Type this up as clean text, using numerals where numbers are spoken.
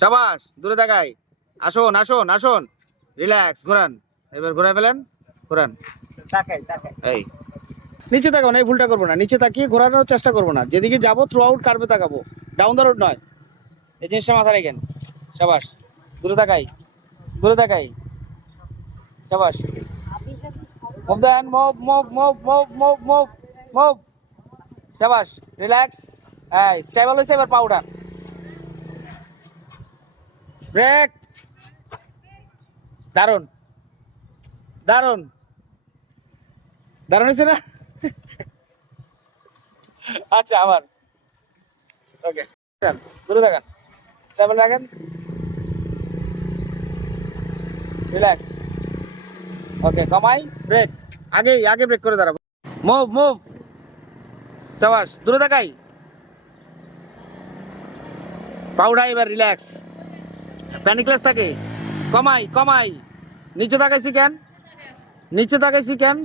সাবাস, দূরে তাকাই। আসুন আসুন আসুন, রিল্যাক্স, ঘোরান। এবার ঘোরা ফেলেন, ঘোরান। এই নিচে তাকাবো না, এই ভুলটা করবো না। নিচে তাকিয়ে ঘোরানোর চেষ্টা করবো না, যেদিকে যাবো থ্রু আউট কার্ভে তাকাবো, ডাউন দ্য রোড নয়। এই জিনিসটা মাথায় রাখেন। সাবাস, দূরে তাকাই, দূরে তাকাই। সাবাস, move then, move move move move move move move. সাবাস, রিল্যাক্স। এই স্টেবল হয়েছে, এবার পাউডার ব্রেক। দারুন দারুন দারুন হয়েছে না? আচ্ছা, আবার ওকে, দূরে দেখান, স্টেবল রাখেন, রিল্যাক্স। ওকে, কমাই, ব্রেক। আগে আগে ব্রেক করে দাঁড়াবো। Move move. সাবাস, দূরে তাকাই, পাউডার। এবার রিল্যাক্স, প্যানিকলেস থাকে, কমাই কমাই। নিচে তাকাইছি কেন? নিচে তাকাইছি কেন?